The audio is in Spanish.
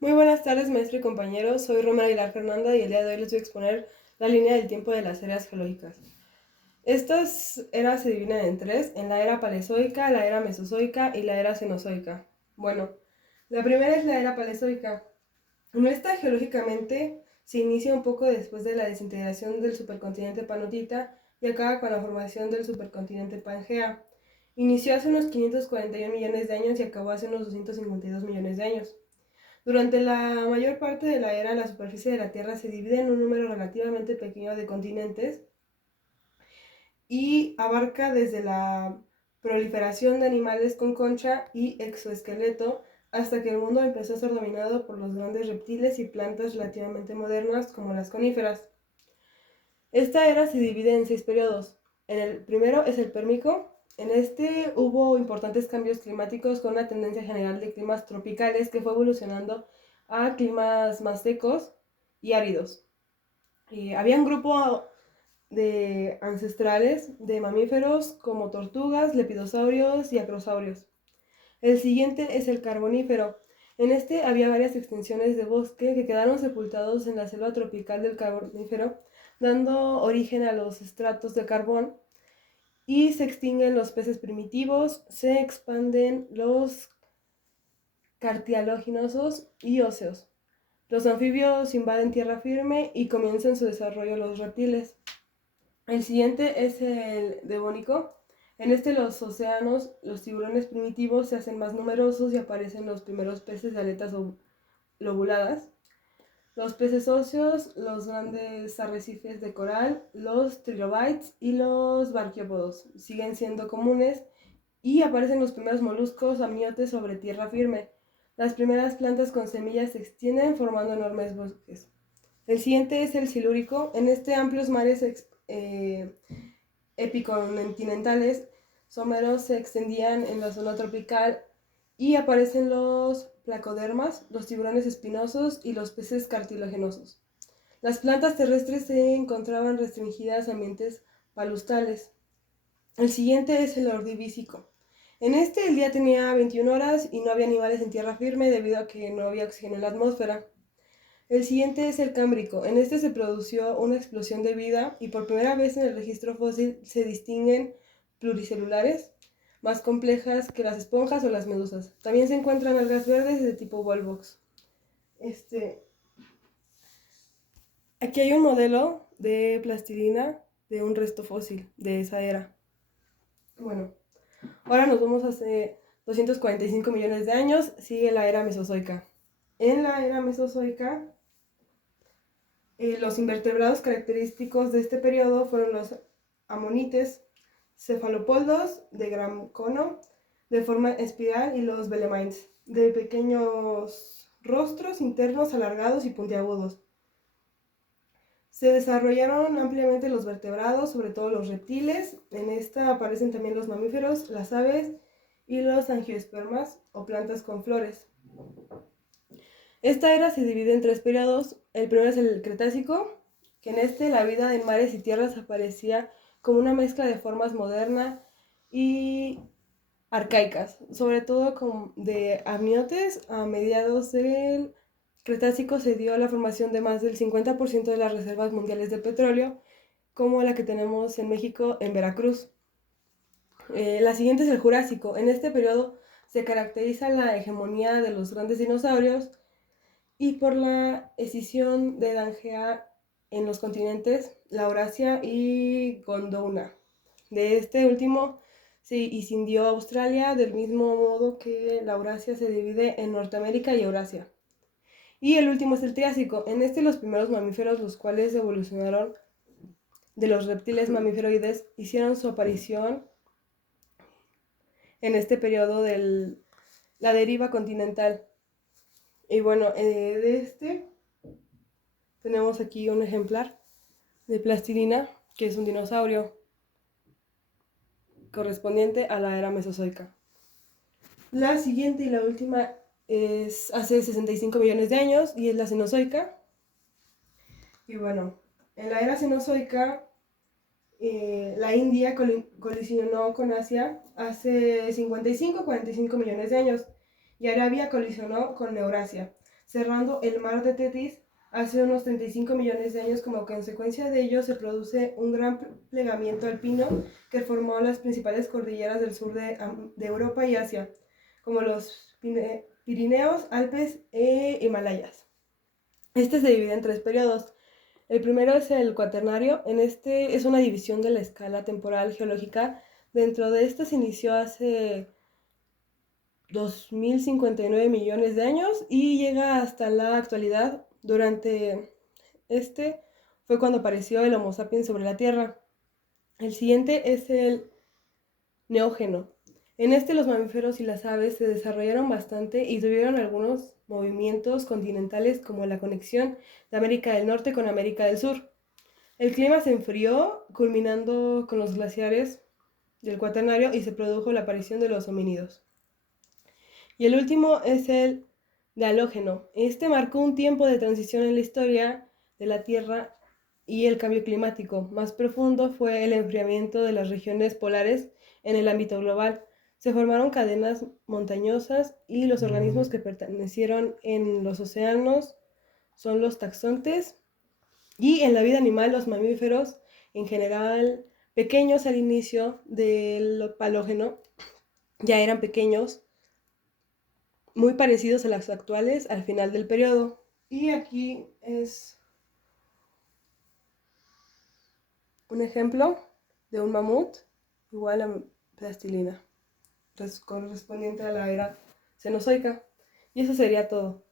Muy buenas tardes, maestro y compañeros. Soy Romero Aguilar Fernanda y el día de hoy les voy a exponer la línea del tiempo de las eras geológicas. Estas eras se dividen en tres, en la era paleozoica, la era mesozoica y la era cenozoica. Bueno, la primera es la era paleozoica. Esta geológicamente se inicia un poco después de la desintegración del supercontinente Panotita y acaba con la formación del supercontinente Pangea. Inició hace unos 541 millones de años y acabó hace unos 252 millones de años. Durante la mayor parte de la era, la superficie de la Tierra se divide en un número relativamente pequeño de continentes y abarca desde la proliferación de animales con concha y exoesqueleto hasta que el mundo empezó a ser dominado por los grandes reptiles y plantas relativamente modernas como las coníferas. Esta era se divide en 6 periodos. El primero es el Pérmico. En este hubo importantes cambios climáticos con una tendencia general de climas tropicales que fue evolucionando a climas más secos y áridos. Había un grupo de ancestrales de mamíferos como tortugas, lepidosaurios y acrosaurios. El siguiente es el Carbonífero. En este había varias extensiones de bosque que quedaron sepultados en la selva tropical del Carbonífero, dando origen a los estratos de carbón, y se extinguen los peces primitivos, se expanden los cartilaginosos y óseos. Los anfibios invaden tierra firme y comienzan su desarrollo los reptiles. El siguiente es el Devónico. En este los océanos, los tiburones primitivos se hacen más numerosos y aparecen los primeros peces de aletas lobuladas. Los peces óseos, los grandes arrecifes de coral, los trilobites y los barquiópodos siguen siendo comunes y aparecen los primeros moluscos amniotes sobre tierra firme. Las primeras plantas con semillas se extienden formando enormes bosques. El siguiente es el Silúrico. En este amplios mares epicontinentales someros se extendían en la zona tropical y aparecen los placodermas, los tiburones espinosos y los peces cartilaginosos. Las plantas terrestres se encontraban restringidas a ambientes palustrales. El siguiente es el Ordovícico. En este el día tenía 21 horas y no había animales en tierra firme debido a que no había oxígeno en la atmósfera. El siguiente es el Cámbrico. En este se produjo una explosión de vida y por primera vez en el registro fósil se distinguen pluricelulares más complejas que las esponjas o las medusas. También se encuentran algas verdes de tipo Volvox. Este, Aquí hay un modelo de plastilina de un resto fósil de esa era. Bueno, ahora nos vamos hace 245 millones de años, sigue la era mesozoica. En la era mesozoica, los invertebrados característicos de este periodo fueron los amonites, cefalopoldos de gran cono, de forma espiral, y los belemnites, de pequeños rostros internos alargados y puntiagudos. Se desarrollaron ampliamente los vertebrados, sobre todo los reptiles. En esta aparecen también los mamíferos, las aves y los angiospermas o plantas con flores. Esta era se divide en 3 periodos. El primero es el Cretácico, que en este la vida en mares y tierras aparecía como una mezcla de formas moderna y arcaicas, sobre todo de amniotes. A mediados del Cretácico se dio la formación de más del 50% de las reservas mundiales de petróleo, como la que tenemos en México, en Veracruz. La siguiente es el Jurásico. En este periodo se caracteriza la hegemonía de los grandes dinosaurios y por la escisión de Dangea en los continentes Laurasia y Gondwana. De este último se escindió Australia, del mismo modo que Laurasia se divide en Norteamérica y Eurasia. Y el último es el Triásico. En este los primeros mamíferos, los cuales evolucionaron de los reptiles mamíferoides, hicieron su aparición en este periodo de la deriva continental. Y bueno, de este tenemos aquí un ejemplar de plastilina, que es un dinosaurio correspondiente a la era mesozoica. La siguiente y la última es hace 65 millones de años y es la cenozoica. Y bueno, en la era cenozoica, la India colisionó con Asia hace 55-45 millones de años y Arabia colisionó con Eurasia. cerrando el mar de Tetis hace unos 35 millones de años. Como consecuencia de ello se produce un gran plegamiento alpino que formó las principales cordilleras del sur de Europa y Asia, como los Pirineos, Alpes e Himalayas. Este se divide en 3 periodos. El primero es el cuaternario. En este es una división de la escala temporal geológica. Dentro de este se inició hace 2059 millones de años y llega hasta la actualidad. Durante este fue cuando apareció el Homo sapiens sobre la Tierra. El siguiente es el Neógeno. En este los mamíferos y las aves se desarrollaron bastante y tuvieron algunos movimientos continentales, como la conexión de América del Norte con América del Sur. El clima se enfrió, culminando con los glaciares del Cuaternario, y se produjo la aparición de los homínidos. Y el último es el Nealógeno. Este marcó un tiempo de transición en la historia de la Tierra y el cambio climático. Más profundo fue el enfriamiento de las regiones polares en el ámbito global. Se formaron cadenas montañosas y los organismos que pertenecieron en los océanos son los taxontes, y en la vida animal los mamíferos en general pequeños al inicio del Palógeno ya eran pequeños, muy parecidos a los actuales al final del periodo. Y aquí es un ejemplo de un mamut igual a plastilina, correspondiente a la era Cenozoica. Y eso sería todo.